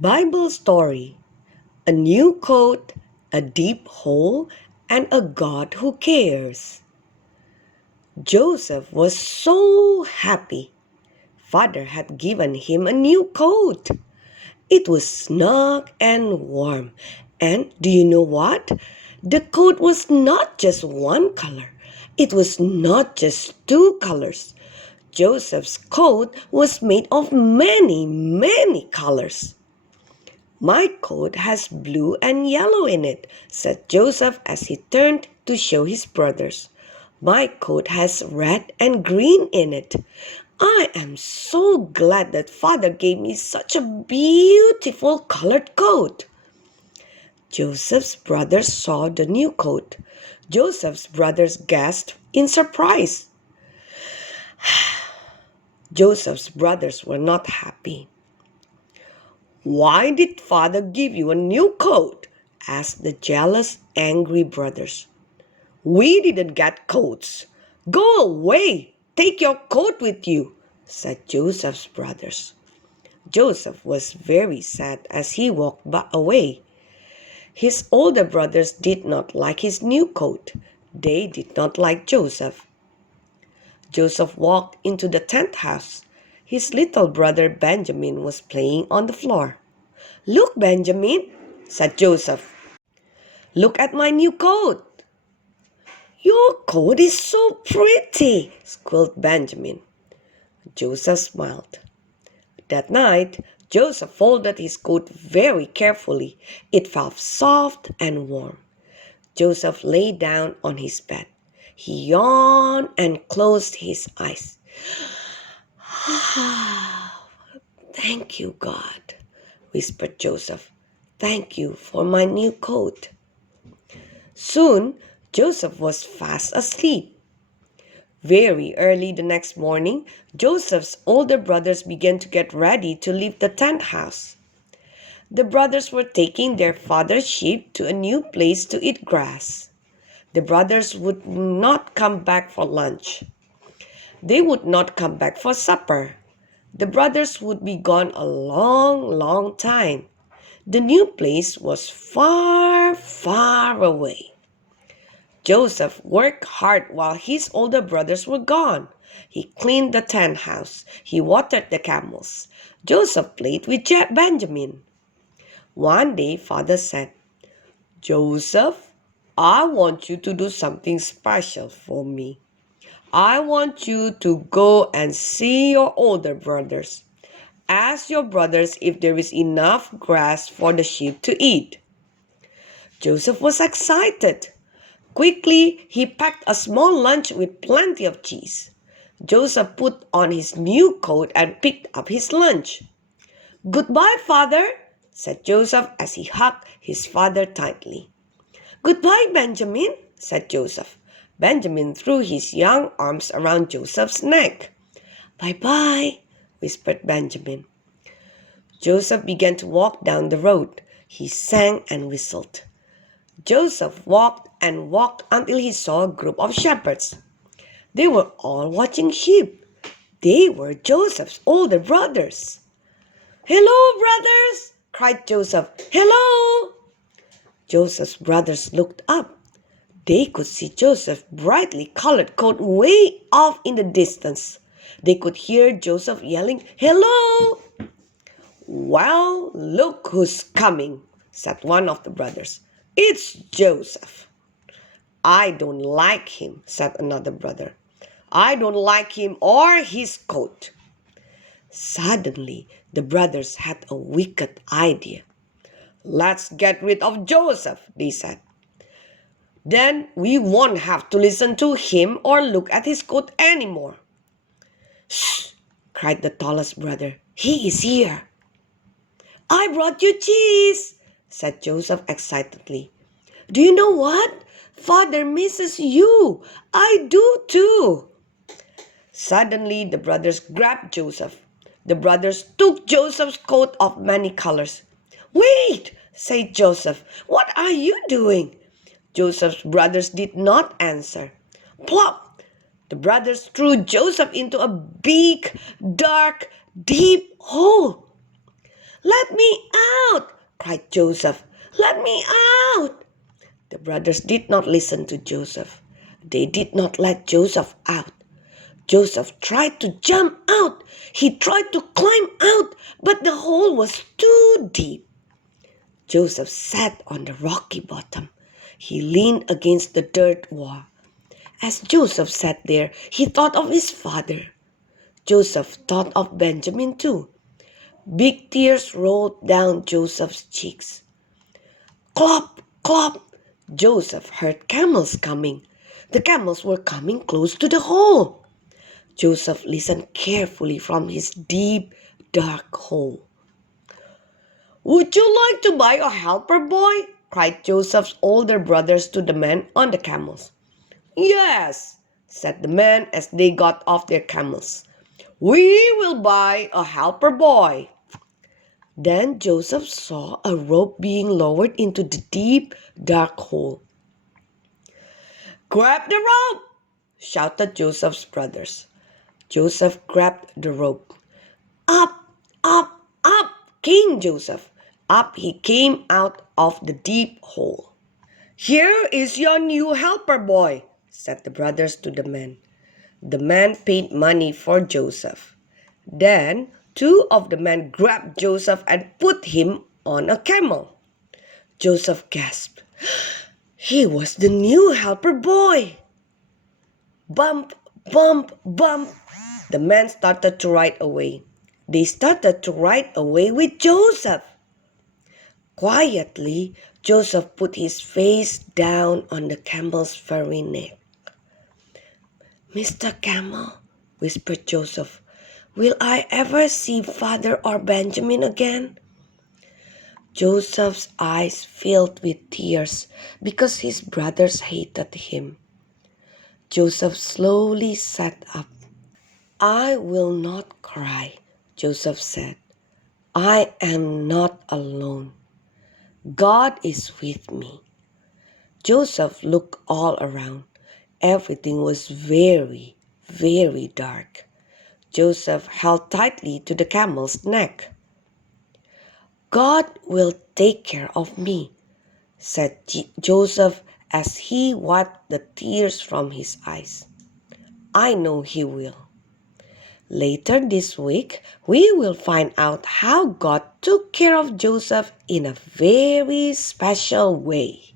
Bible story. A new coat, a deep hole, and a God who cares. Joseph was so happy. Father had given him a new coat. It was snug and warm. And do you know what? The coat was not just one color. It was not just two colors. Joseph's coat was made of many, many colors. My coat has blue and yellow in it, said Joseph as he turned to show his brothers. My coat has red and green in it. I am so glad that Father gave me such a beautiful colored coat. Joseph's brothers saw the new coat. Joseph's brothers gasped in surprise. Joseph's brothers were not happy. "Why did Father give you a new coat?" asked the jealous, angry brothers. "We didn't get coats. Go away, take your coat with you," said Joseph's brothers. Joseph was very sad as he walked away. His older brothers did not like his new coat. They did not like Joseph. Joseph walked into the tent house. His little brother Benjamin was playing on the floor. "Look, Benjamin," said Joseph. "Look at my new coat." "Your coat is so pretty," squealed Benjamin. Joseph smiled. That night, Joseph folded his coat very carefully. It felt soft and warm. Joseph lay down on his bed. He yawned and closed his eyes. "Thank you, God," whispered Joseph. "Thank you for my new coat." Soon, Joseph was fast asleep. Very early the next morning, Joseph's older brothers began to get ready to leave the tent house. The brothers were taking their father's sheep to a new place to eat grass. The brothers would not come back for lunch. They would not come back for supper. The brothers would be gone a long, long time. The new place was far, far away. Joseph worked hard while his older brothers were gone. He cleaned the tent house. He watered the camels. Joseph played with Benjamin. One day, Father said, "Joseph, I want you to do something special for me. I want you to go and see your older brothers. Ask your brothers if there is enough grass for the sheep to eat." Joseph was excited. Quickly, he packed a small lunch with plenty of cheese. Joseph put on his new coat and picked up his lunch. "Goodbye, Father," said Joseph as he hugged his father tightly. "Goodbye, Benjamin," said Joseph. Benjamin threw his young arms around Joseph's neck. "Bye-bye," whispered Benjamin. Joseph began to walk down the road. He sang and whistled. Joseph walked and walked until he saw a group of shepherds. They were all watching sheep. They were Joseph's older brothers. "Hello, brothers!" cried Joseph. "Hello!" Joseph's brothers looked up. They could see Joseph's brightly colored coat way off in the distance. They could hear Joseph yelling, "Hello!" "Well, look who's coming," said one of the brothers. "It's Joseph." "I don't like him," said another brother. "I don't like him or his coat." Suddenly, the brothers had a wicked idea. "Let's get rid of Joseph," they said. "Then we won't have to listen to him or look at his coat anymore." "Shh!" cried the tallest brother. "He is here." "I brought you cheese," said Joseph excitedly. "Do you know what? Father misses you. I do too." Suddenly, the brothers grabbed Joseph. The brothers took Joseph's coat of many colors. "Wait," said Joseph. "What are you doing?" Joseph's brothers did not answer. Plop! The brothers threw Joseph into a big, dark, deep hole. "Let "Let me out!" cried Joseph. "Let me out!" The brothers did not listen to Joseph. They did not let Joseph out. Joseph tried to jump out. He tried to climb out, but the hole was too deep. Joseph sat on the rocky bottom. He leaned against the dirt wall. As Joseph sat there, he thought of his father. Joseph thought of Benjamin too. Big tears rolled down Joseph's cheeks. Clop, clop! Joseph heard camels coming. The camels were coming close to the hole. Joseph listened carefully from his deep, dark hole. "Would you like to buy a helper boy?" cried Joseph's older brothers to the men on the camels. "Yes," said the men as they got off their camels. "We will buy a helper boy." Then Joseph saw a rope being lowered into the deep, dark hole. "Grab the rope!" shouted Joseph's brothers. Joseph grabbed the rope. Up, up, up came Joseph. Up he came out of the deep hole. "Here is your new helper boy," said the brothers to the men. The men paid money for Joseph. Then 2 of the men grabbed Joseph and put him on a camel. Joseph gasped. He was the new helper boy. Bump, bump, bump. The men started to ride away. They started to ride away with Joseph. Quietly, Joseph put his face down on the camel's furry neck. "Mr. Camel," whispered Joseph, "will I ever see Father or Benjamin again?" Joseph's eyes filled with tears because his brothers hated him. Joseph slowly sat up. "I will not cry," Joseph said. "I am not alone. God is with me." Joseph looked all around. Everything was very, very dark. Joseph held tightly to the camel's neck. "God will take care of me," said Joseph as he wiped the tears from his eyes. "I know he will." Later this week, we will find out how God took care of Joseph in a very special way.